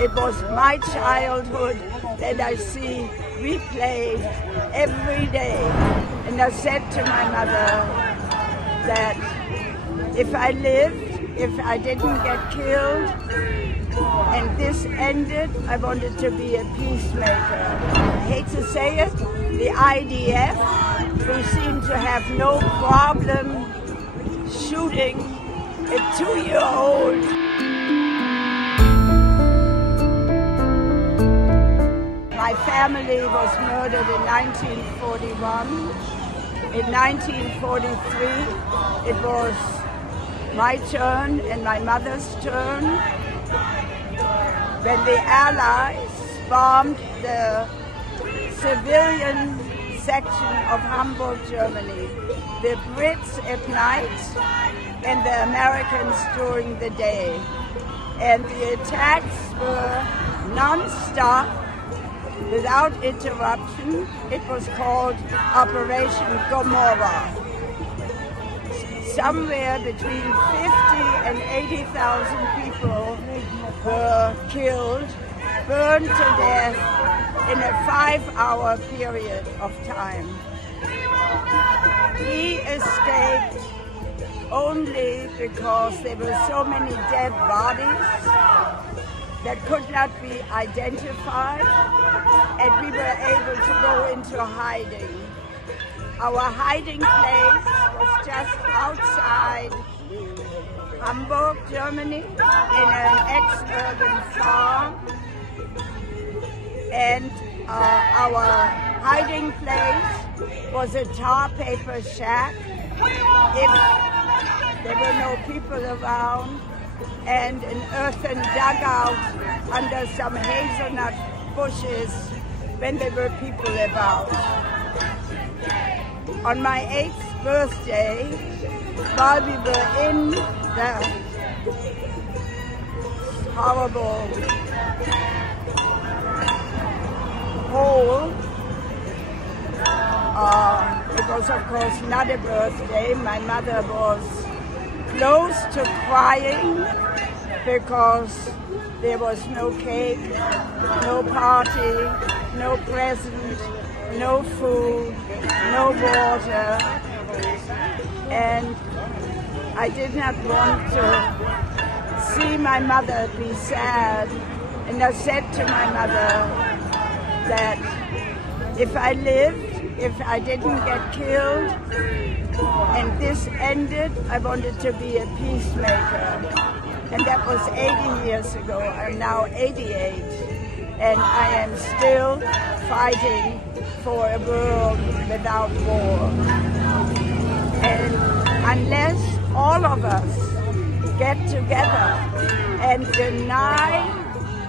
It was my childhood that I see replayed every day. And I said to my mother that if I lived, if I didn't get killed, and this ended, I wanted to be a peacemaker. I hate to say it, the IDF, who seem to have no problem shooting a 2-year-old. My family was murdered in 1941. In 1943, it was my turn and my mother's turn when the Allies bombed the civilian section of Hamburg, Germany. The Brits at night and the Americans during the day. And the attacks were non-stop, without interruption. It was called Operation Gomorrah. Somewhere between 50 and 80,000 people were killed, burned to death in a 5-hour period of time. We escaped only because there were so many dead bodies that could not be identified, and we were able to go into hiding. Our hiding place was just outside Hamburg, Germany, in an ex-urban farm. And our hiding place was a tar paper shack. If there were no people around, and an earthen dugout under some hazelnut bushes when there were people about. On my 8th birthday, while we were in the horrible hole, it was of course not a birthday. My mother was close to crying because there was no cake, no party, no present, no food, no water, and I did not want to see my mother be sad. And I said to my mother that if I lived, if I didn't get killed, and this ended, I wanted to be a peacemaker. And that was 80 years ago. I'm now 88, and I am still fighting for a world without war. And unless all of us get together and deny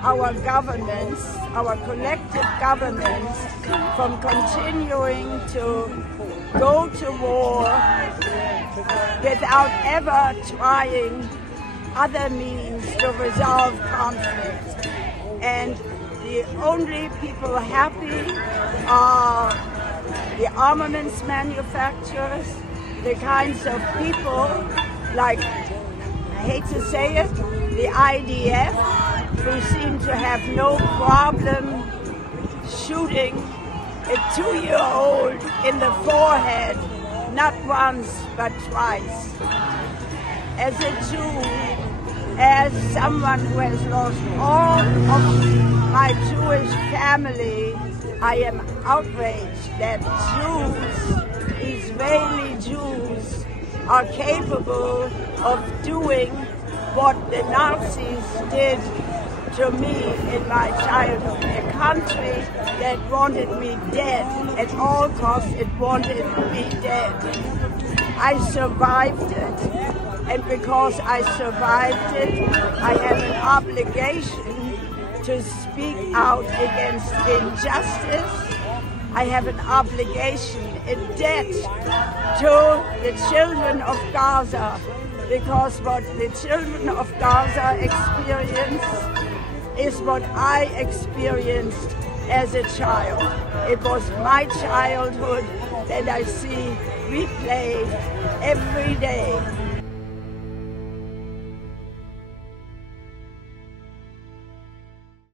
our governments, our collective governments, from continuing to go to war without ever trying other means to resolve conflict. And the only people happy are the armaments manufacturers, the kinds of people like, I hate to say it, the IDF, who seem to have no problem shooting a 2-year-old in the forehead, not once but twice. As a Jew, as someone who has lost all of my Jewish family, I am outraged that Jews, Israeli Jews, are capable of doing what the Nazis did to me in my childhood. A country that wanted me dead, at all costs it wanted me dead. I survived it, and because I survived it, I have an obligation to speak out against injustice. I have an obligation, a debt to the children of Gaza, because what the children of Gaza experience is what I experienced as a child. It was my childhood that I see replayed every day.